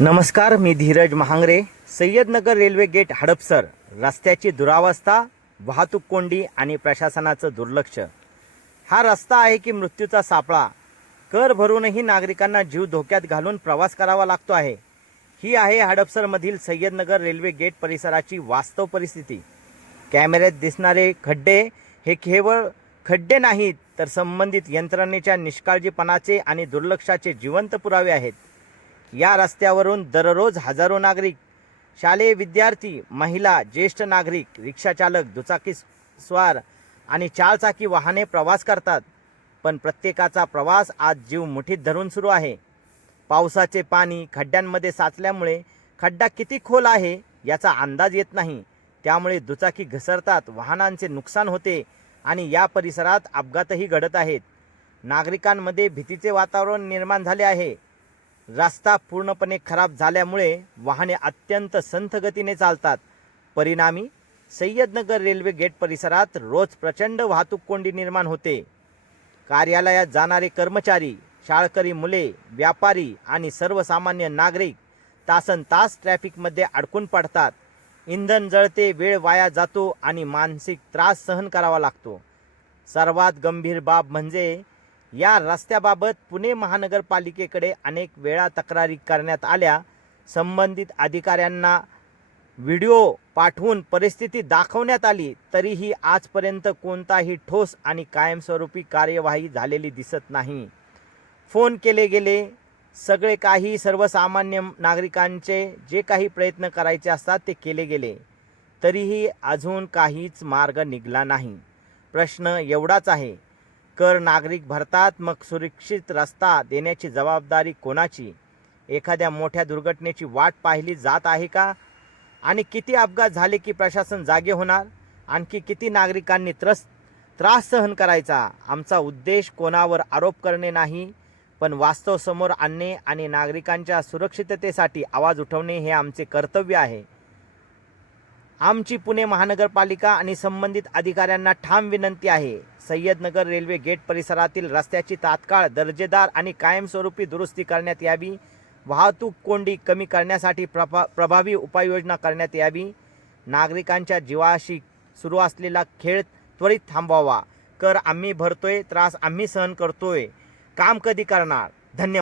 नमस्कार, मी Dheeraj महांगरे. सय्यदनगर railway gate Hadapsar रस्त्याची दुरावस्था, वाहतूक कोंडी आणि प्रशासनाचं दुर्लक्ष. हा रस्ता आहे की मृत्यूचा सापळा. कर भरूनही नागरिकांना जीव धोक्यात घालून प्रवास करावा लागतो आहे. ही आहे हडपसरमधील सय्यदनगर रेल्वे गेट परिसराची वास्तव परिस्थिती. कॅमेऱ्यात दिसणारे खड्डे हे केवळ खड्डे नाहीत, तर संबंधित यंत्रणेच्या निष्काळजीपणाचे आणि दुर्लक्षाचे जिवंत पुरावे आहेत. या रस्त्यावरून दररोज हजारो नागरिक, शालेय विद्यार्थी, महिला, ज्येष्ठ नागरिक, रिक्षाचालक, दुचाकी स्वार आणि चारचाकी वाहने प्रवास करतात. पण प्रत्येकाचा प्रवास आज जीव मुठीत धरून सुरू आहे. पावसाचे पाणी खड्ड्यांमध्ये साचल्यामुळे खड्डा किती खोल आहे याचा अंदाज येत नाही. त्यामुळे दुचाकी घसरतात, वाहनांचे नुकसान होते आणि या परिसरात अपघातही घडत आहेत. नागरिकांमध्ये भीतीचे वातावरण निर्माण झाले आहे. रस्ता पूर्णपणे खराब झाल्यामुळे वाहने अत्यंत संथ गतीने चालतात. परिणामी सय्यदनगर रेल्वे गेट परिसरात रोज प्रचंड वाहतूक कोंडी निर्माण होते. कार्यालयात जाणारे कर्मचारी, शाळकरी मुले, व्यापारी आणि सर्वसामान्य नागरिक तासनतास ट्रॅफिकमध्ये अडकून पडतात. इंधन जळते, वेळ वाया जातो आणि मानसिक त्रास सहन करावा लागतो. सर्वात गंभीर बाब म्हणजे या रस्त्याबाबत पुणे महानगरपालिकेकडे अनेक वेळा तक्रारी करण्यात आल्या. संबंधित अधिकाऱ्यांना व्हिडिओ पाठवून परिस्थिती दाखवण्यात आली, तरीही आजपर्यंत कोणताही ठोस आणि कायमस्वरूपी कार्यवाही झालेली दिसत नाही. फोन केले गेले, सगळे काही सर्वसामान्य नागरिकांचे जे काही प्रयत्न करायचे असतात ते केले गेले, तरीही अजून काहीच मार्ग निघाला नाही. प्रश्न एवढाच आहे, कर नागरिक भरतात, मग सुरक्षित रस्ता देण्याची जबाबदारी कोणाची? एखाद्या मोठ्या दुर्घटनेची वाट पाहिली जात आहे का? आणि किती अपघात झाले की प्रशासन जागे होणार? आणखी किती नागरिकांनी त्रास सहन करायचा? आमचा उद्देश कोणावर आरोप करणे नाही, पण वास्तव समोर आणणे आणि नागरिकांच्या सुरक्षिततेसाठी आवाज उठवणे हे आमचे कर्तव्य आहे. आमची पुणे महानगरपालिका आणि संबंधित अधिकाऱ्यांना ठाम विनंती आहे. सय्यदनगर रेल्वे गेट परिसरातील रस्त्याची तात्काळ दर्जेदार आणि कायमस्वरूपी दुरुस्ती करण्यात यावी. वाहतूक कोंडी कमी करण्यासाठी प्रभावी उपाययोजना करण्यात यावी. नागरिकांच्या जीवाशी सुरू असलेला खेळ त्वरित थांबवावा. कर आम्ही भरतोय, त्रास आम्ही सहन करतोय, काम कधी करणार? धन्यवाद.